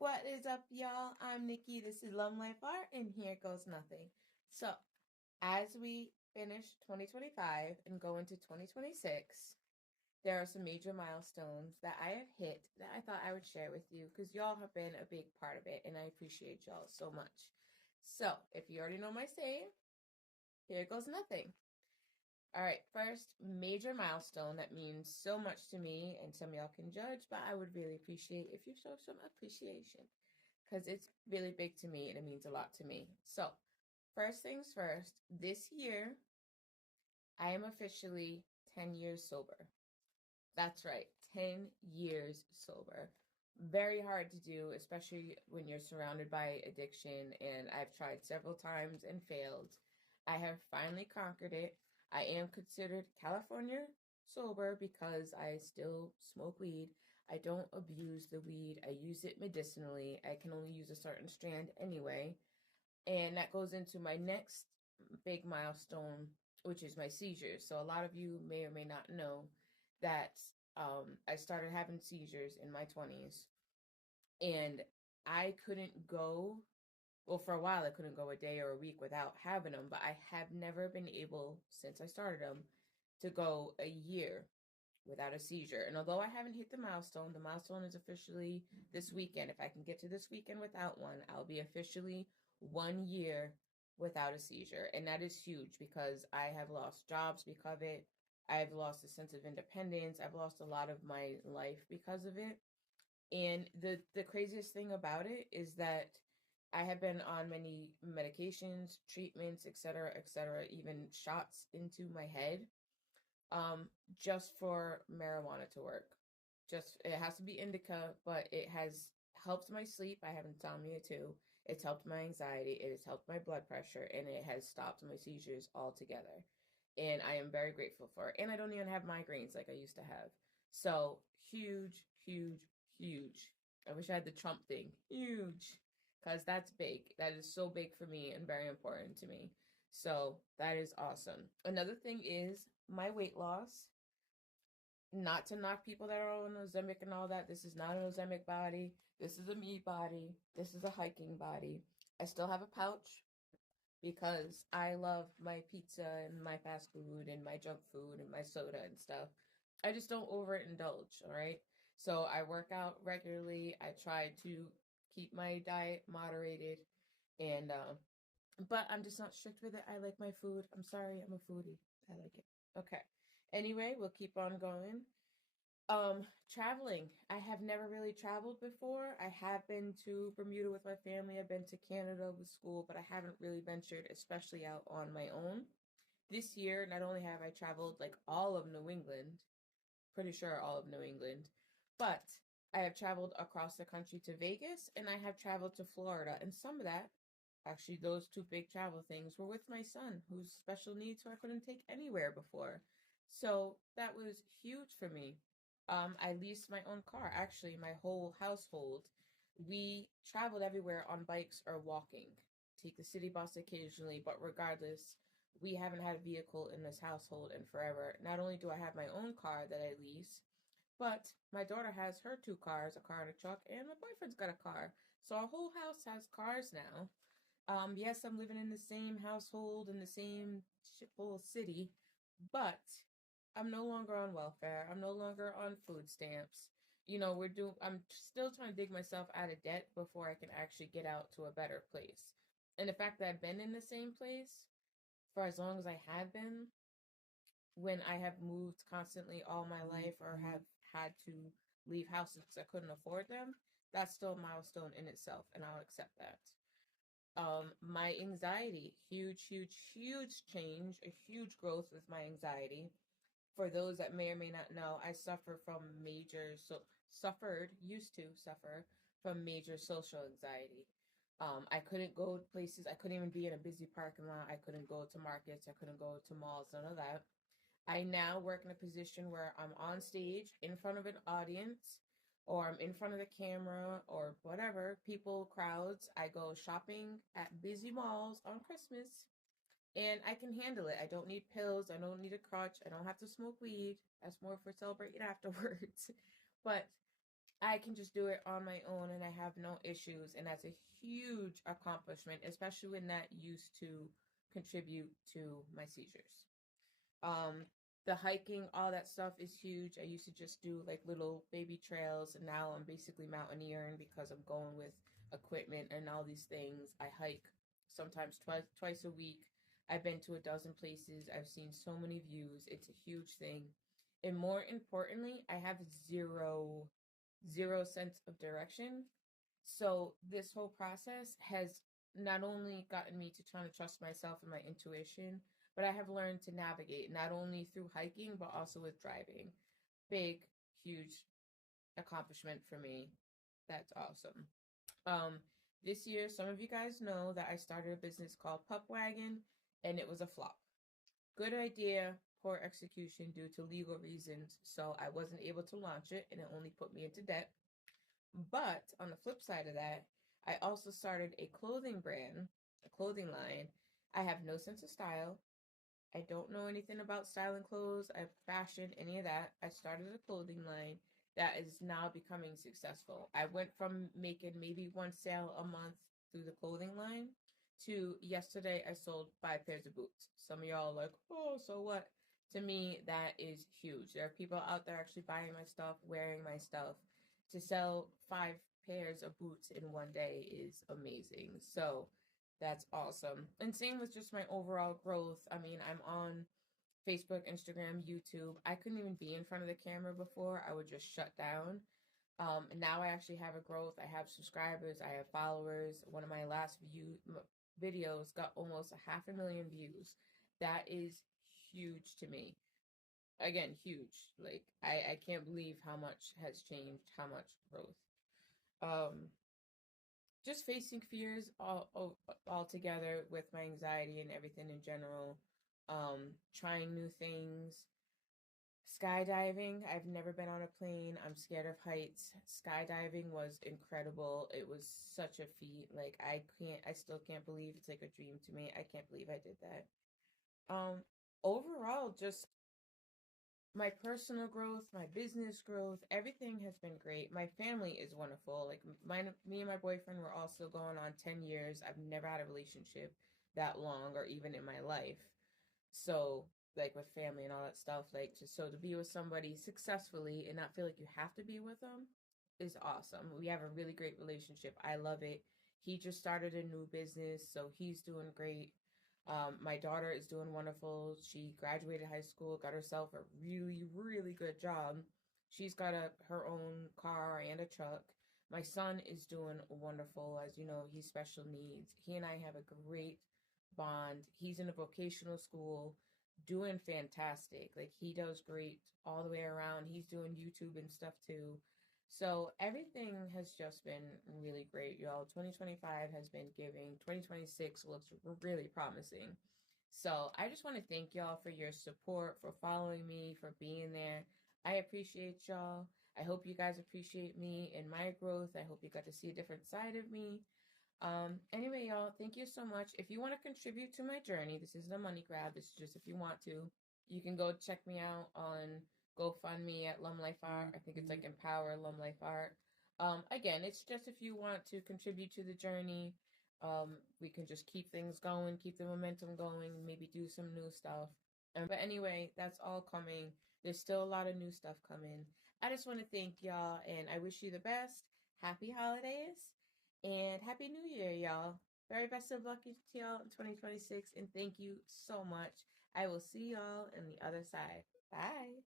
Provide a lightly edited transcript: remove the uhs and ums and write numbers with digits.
What is up, y'all? I'm Nikki. This is Love Life Art, and here goes nothing. So, as we finish 2025 and go into 2026, there are some major milestones that I have hit that I thought I would share with you because y'all have been a big part of it, and I appreciate y'all so much. So, if you already know my saying, here goes nothing. All right, first major milestone that means so much to me, and some of y'all can judge, but I would really appreciate if you show some appreciation because it's really big to me and it means a lot to me. So, first things first, this year I am officially 10 years sober. That's right, 10 years sober. Very hard to do, especially when you're surrounded by addiction, and I've tried several times and failed. I have finally conquered it. I am considered California sober because I still smoke weed. I don't abuse the weed. I use it medicinally. I can only use a certain strand anyway. And that goes into my next big milestone, which is my seizures. So a lot of you may or may not know that I started having seizures in my 20s, and I couldn't go, well, for a while, I couldn't go a day or a week without having them, but I have never been able, since I started them, to go a year without a seizure. And although I haven't hit the milestone is officially this weekend. If I can get to this weekend without one, I'll be officially 1 year without a seizure. And that is huge because I have lost jobs because of it. I've lost a sense of independence. I've lost a lot of my life because of it. And the craziest thing about it is that I have been on many medications, treatments, etc., even shots into my head, um, just for marijuana to work. Just it has to be indica, but it has helped my sleep. I have insomnia too. It's helped my anxiety, it has helped my blood pressure, and it has stopped my seizures altogether. And I am very grateful for it. And I don't even have migraines like I used to have. So huge, huge, huge. I wish I had the Trump thing. Huge. Because that's big. That is so big for me and very important to me. So that is awesome. Another thing is my weight loss. Not to knock people that are on Ozempic and all that. This is not an Ozempic body. This is a me body. This is a hiking body. I still have a pouch because I love my pizza and my fast food and my junk food and my soda and stuff. I just don't overindulge, all right? So I work out regularly. I try to keep my diet moderated, and but I'm just not strict with it. I like my food. I'm sorry, I'm a foodie. I like it. Okay. Anyway, we'll keep on going. Traveling. I have never really traveled before. I have been to Bermuda with my family. I've been to Canada with school, but I haven't really ventured, especially out on my own. This year, not only have I traveled like all of New England, pretty sure all of New England, but I have traveled across the country to Vegas and I have traveled to Florida. And some of that, actually, those two big travel things were with my son, who's special needs, who I couldn't take anywhere before. So that was huge for me. I leased my own car, actually, my whole household. We traveled everywhere on bikes or walking. Take the city bus occasionally, but regardless, we haven't had a vehicle in this household in forever. Not only do I have my own car that I lease, but my daughter has her two cars, a car and a truck, and my boyfriend's got a car. So our whole house has cars now. Yes, I'm living in the same household in the same shithole city, but I'm no longer on welfare. I'm no longer on food stamps. I'm still trying to dig myself out of debt before I can actually get out to a better place. And the fact that I've been in the same place for as long as I have been, when I have moved constantly all my life or have had to leave houses because I couldn't afford them, that's still a milestone in itself, and I'll accept that. My anxiety, huge, huge, huge change, a huge growth with my anxiety. For those that may or may not know, I suffer from used to suffer from major social anxiety. I couldn't go places, I couldn't even be in a busy parking lot, I couldn't go to markets, I couldn't go to malls, none of that. I now work in a position where I'm on stage in front of an audience, or I'm in front of the camera, or whatever, people, crowds. I go shopping at busy malls on Christmas, and I can handle it. I don't need pills. I don't need a crutch. I don't have to smoke weed. That's more for celebrating afterwards. But I can just do it on my own and I have no issues. And that's a huge accomplishment, especially when that used to contribute to my seizures. Um, the hiking, all that stuff is huge. I used to just do like little baby trails, and now I'm basically mountaineering because I'm going with equipment and all these things. I hike sometimes twice a week. I've been to a dozen places. I've seen so many views. It's a huge thing. And more importantly, I have zero sense of direction. So this whole process has not only gotten me to try to trust myself and my intuition, but I have learned to navigate not only through hiking but also with driving. Big, huge accomplishment for me. That's awesome. Um, this year, some of you guys know that I started a business called Pup Wagon, and it was a flop. Good idea, poor execution due to legal reasons, so I wasn't able to launch it, and it only put me into debt. But on the flip side of that, I also started a clothing brand, a clothing line. I have no sense of style. I don't know anything about styling clothes, I fashion, any of that. I started a clothing line that is now becoming successful. I went from making maybe one sale a month through the clothing line to yesterday I sold 5 pairs of boots. Some of y'all are like, oh, so what? To me, that is huge. There are people out there actually buying my stuff, wearing my stuff. To sell 5 pairs of boots in one day is amazing. So that's awesome. And same with just my overall growth. I mean, I'm on Facebook, Instagram, YouTube. I couldn't even be in front of the camera before. I would just shut down. And now I actually have a growth. I have subscribers. I have followers. One of my last videos got almost 500,000 views. That is huge to me. Again, huge. Like I can't believe how much has changed, how much growth. Um, just facing fears all together with my anxiety and everything in general. Trying new things. Skydiving. I've never been on a plane. I'm scared of heights. Skydiving was incredible. It was such a feat. Like I still can't believe it's like a dream to me. I can't believe I did that. Overall, just my personal growth, my business growth, everything has been great. My family is wonderful. Like me and my boyfriend were also going on 10 years. I've never had a relationship that long or even in my life. So, like with family and all that stuff, like just so to be with somebody successfully and not feel like you have to be with them is awesome. We have a really great relationship. I love it. He just started a new business, so he's doing great. My daughter is doing wonderful. She graduated high school, got herself a really good job. She's got her own car and a truck. My son is doing wonderful. As you know, he's special needs. He and I have a great bond. He's in a vocational school, doing fantastic. Like he does great all the way around. He's doing YouTube and stuff too. So everything has just been really great, y'all. 2025 has been giving. 2026 looks really promising. So I just want to thank y'all for your support, for following me, for being there. I appreciate y'all. I hope you guys appreciate me and my growth. I hope you got to see a different side of me. Anyway, y'all, thank you so much. If you want to contribute to my journey, this isn't a money grab. This is just if you want to. You can go check me out on GoFundMe at Lum Life Art. I think it's like Empower Lum Life Art. Again, it's just if you want to contribute to the journey. We can just keep things going, keep the momentum going, maybe do some new stuff. But anyway, that's all coming. There's still a lot of new stuff coming. I just want to thank y'all and I wish you the best. Happy holidays and Happy New Year, y'all. Very best of luck to y'all in 2026 and thank you so much. I will see y'all on the other side. Bye.